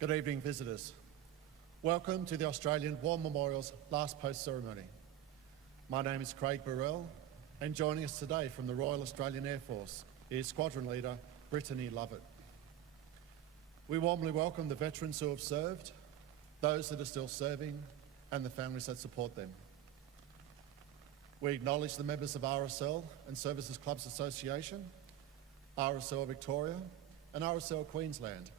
Good evening, visitors. Welcome to the Australian War Memorial's last post ceremony. My name is Craig Burrell, and joining us today from the Royal Australian Air Force is Squadron Leader Brittany Lovett. We warmly welcome the veterans who have served, those that are still serving, and the families that support them. We acknowledge the members of RSL and Services Clubs Association, RSL Victoria, and RSL Queensland,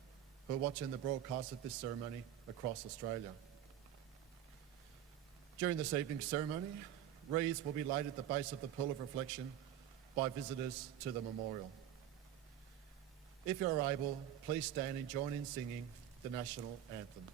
who are watching the broadcast of this ceremony across Australia. During this evening's ceremony, wreaths will be laid at the base of the Pool of Reflection by visitors to the memorial. If you're able, please stand and join in singing the national anthem.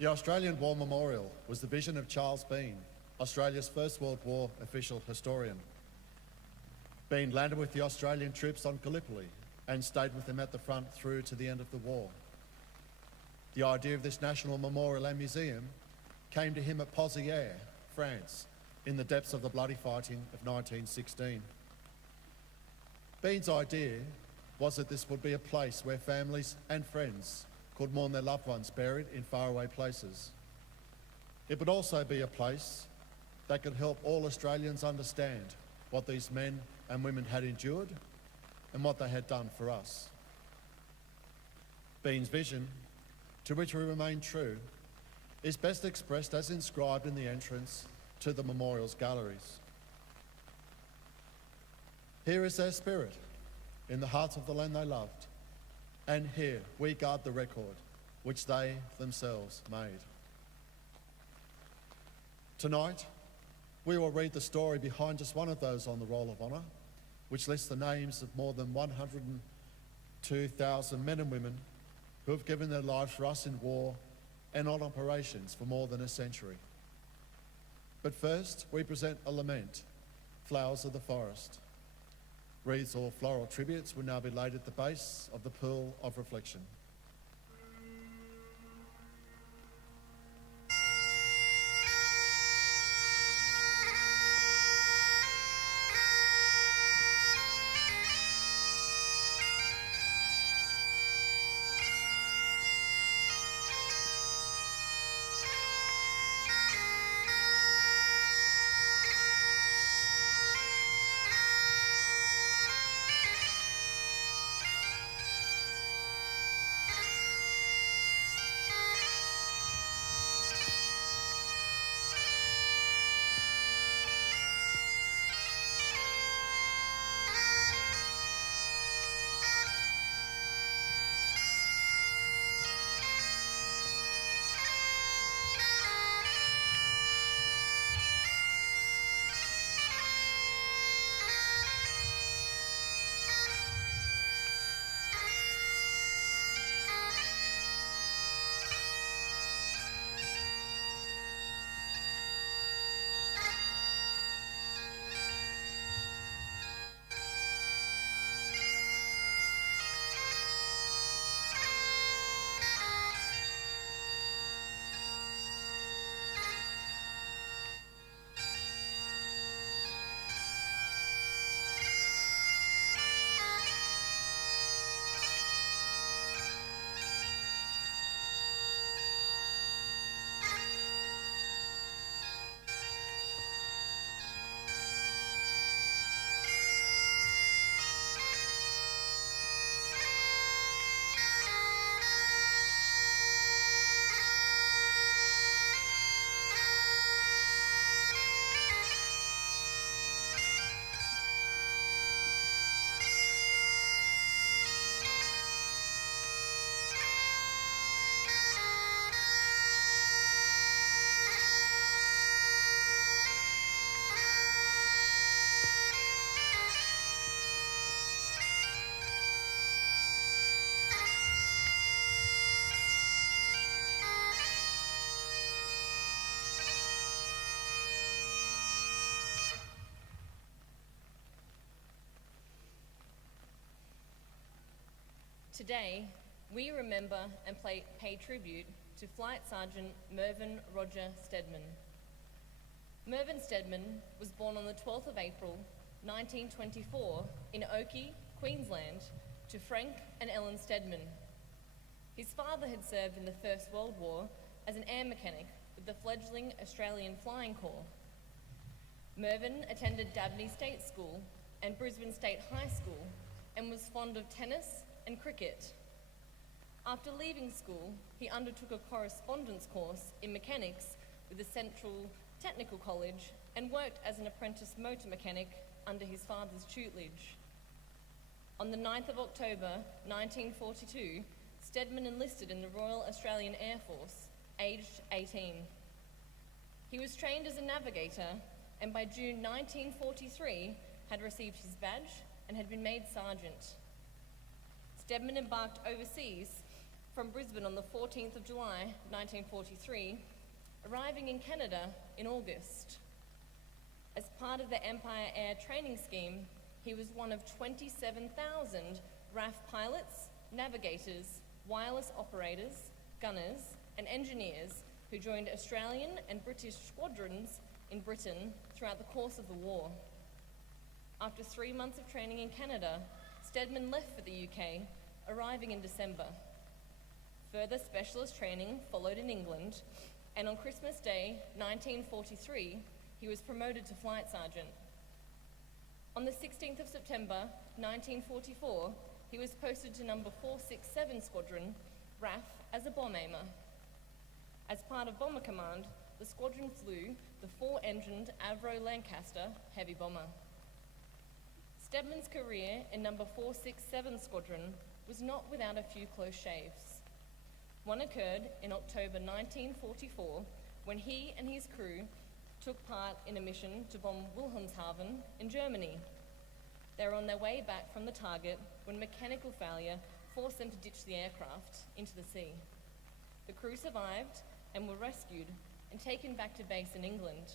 The Australian War Memorial was the vision of Charles Bean, Australia's First World War official historian. Bean landed with the Australian troops on Gallipoli and stayed with them at the front through to the end of the war. The idea of this national memorial and museum came to him at Pozières, France, in the depths of the bloody fighting of 1916. Bean's idea was that this would be a place where families and friends could mourn their loved ones buried in faraway places. It would also be a place that could help all Australians understand what these men and women had endured and what they had done for us. Bean's vision, to which we remain true, is best expressed as inscribed in the entrance to the memorial's galleries. Here is their spirit, in the hearts of the land they loved, and here we guard the record which they themselves made. Tonight, we will read the story behind just one of those on the Roll of Honour, which lists the names of more than 102,000 men and women who have given their lives for us in war and on operations for more than a century. But first, we present a lament, Flowers of the Forest. Wreaths or floral tributes will now be laid at the base of the Pool of Reflection. Today, we remember and pay tribute to Flight Sergeant Mervyn Roger Stedman. Mervyn Stedman was born on the 12th of April, 1924 in Oakey, Queensland, to Frank and Ellen Stedman. His father had served in the First World War as an air mechanic with the fledgling Australian Flying Corps. Mervyn attended Dabney State School and Brisbane State High School and was fond of tennis and cricket. After leaving school, he undertook a correspondence course in mechanics with the Central Technical College and worked as an apprentice motor mechanic under his father's tutelage. On the 9th of October 1942, Stedman enlisted in the Royal Australian Air Force, aged 18. He was trained as a navigator and by June 1943 had received his badge and had been made sergeant. Stedman embarked overseas from Brisbane on the 14th of July 1943, arriving in Canada in August. As part of the Empire Air Training Scheme, he was one of 27,000 RAF pilots, navigators, wireless operators, gunners, and engineers who joined Australian and British squadrons in Britain throughout the course of the war. After 3 months of training in Canada, Stedman left for the UK, arriving in December. Further specialist training followed in England, and on Christmas Day, 1943, he was promoted to Flight Sergeant. On the 16th of September, 1944, he was posted to number 467 Squadron, RAF, as a bomb aimer. As part of Bomber Command, the squadron flew the 4-engined Avro Lancaster heavy bomber. Stedman's career in number 467 Squadron was not without a few close shaves. One occurred in October 1944 when he and his crew took part in a mission to bomb Wilhelmshaven in Germany. They were on their way back from the target when mechanical failure forced them to ditch the aircraft into the sea. The crew survived and were rescued and taken back to base in England.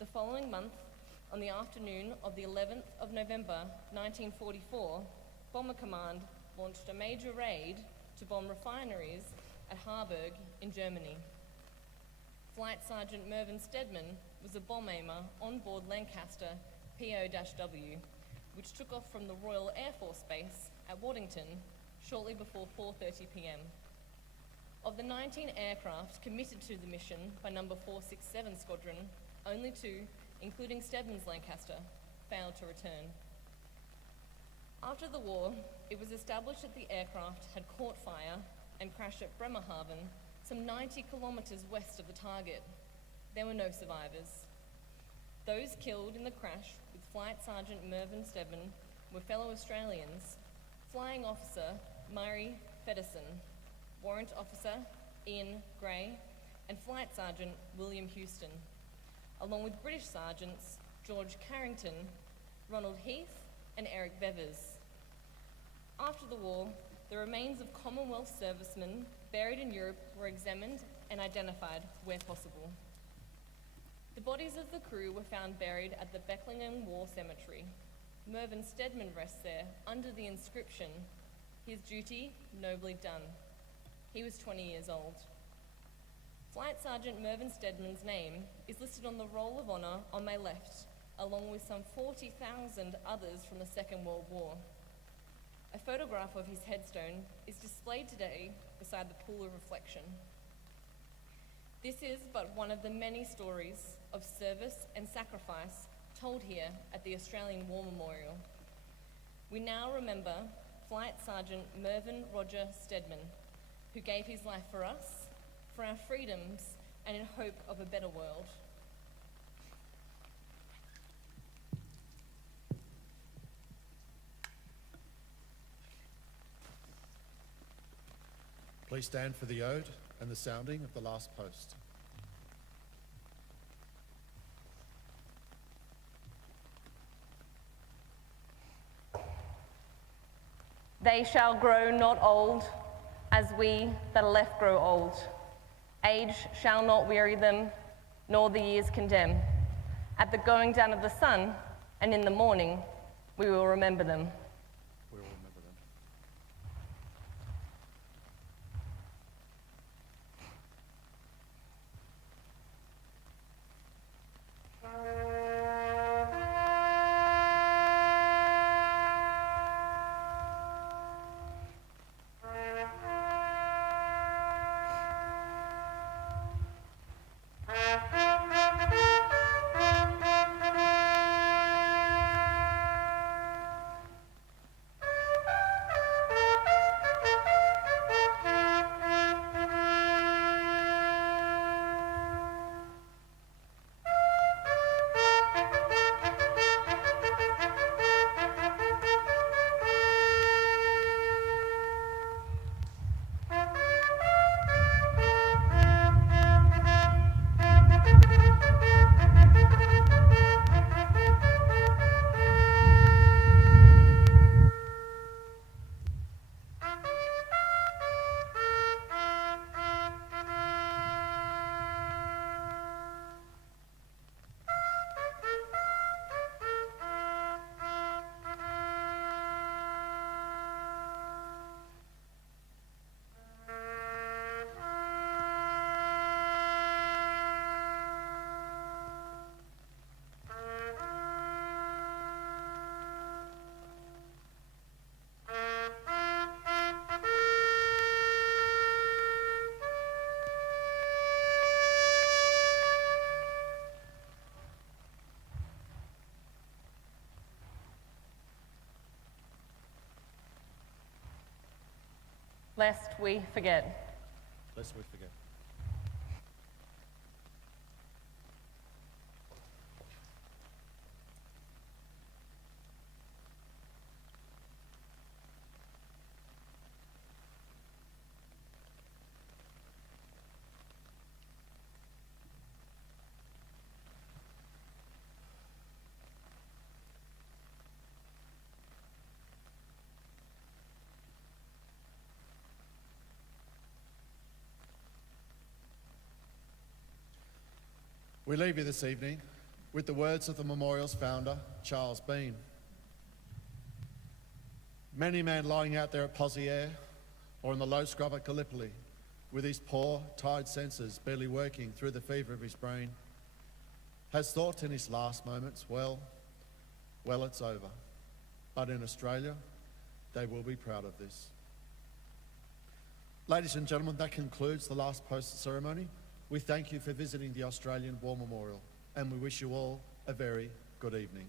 The following month, on the afternoon of the 11th of November 1944, Bomber Command launched a major raid to bomb refineries at Harburg in Germany. Flight Sergeant Mervyn Stedman was a bomb aimer on board Lancaster PO-W, which took off from the Royal Air Force Base at Waddington shortly before 4:30 p.m. Of the 19 aircraft committed to the mission by number 467 Squadron, only 2, including Stedman's Lancaster, failed to return. After the war, it was established that the aircraft had caught fire and crashed at Bremerhaven, some 90 kilometres west of the target. There were no survivors. Those killed in the crash with Flight Sergeant Mervyn Stedman were fellow Australians, Flying Officer Murray Fedderson, Warrant Officer Ian Gray, and Flight Sergeant William Houston, along with British Sergeants George Carrington, Ronald Heath, and Eric Bevers. After the war, the remains of Commonwealth servicemen buried in Europe were examined and identified where possible. The bodies of the crew were found buried at the Becklingen War Cemetery. Mervyn Stedman rests there under the inscription, "His duty nobly done." He was 20 years old. Flight Sergeant Mervyn Stedman's name is listed on the Roll of Honour on my left, along with some 40,000 others from the Second World War. A photograph of his headstone is displayed today beside the pool of reflection. This is but one of the many stories of service and sacrifice told here at the Australian War Memorial. We now remember Flight Sergeant Mervyn Roger Stedman, who gave his life for us, for our freedoms, and in hope of a better world. Please stand for the ode and the sounding of the last post. They shall grow not old, as we that are left grow old. Age shall not weary them, nor the years condemn. At the going down of the sun, and in the morning, we will remember them. We will remember them. lest we forget. Lest we forget. We leave you this evening with the words of the memorial's founder, Charles Bean. Many a man lying out there at Pozieres or in the low scrub at Gallipoli with his poor, tired senses barely working through the fever of his brain has thought in his last moments, well, it's over. But in Australia, they will be proud of this. Ladies and gentlemen, that concludes the last post ceremony. We thank you for visiting the Australian War Memorial, and we wish you all a very good evening.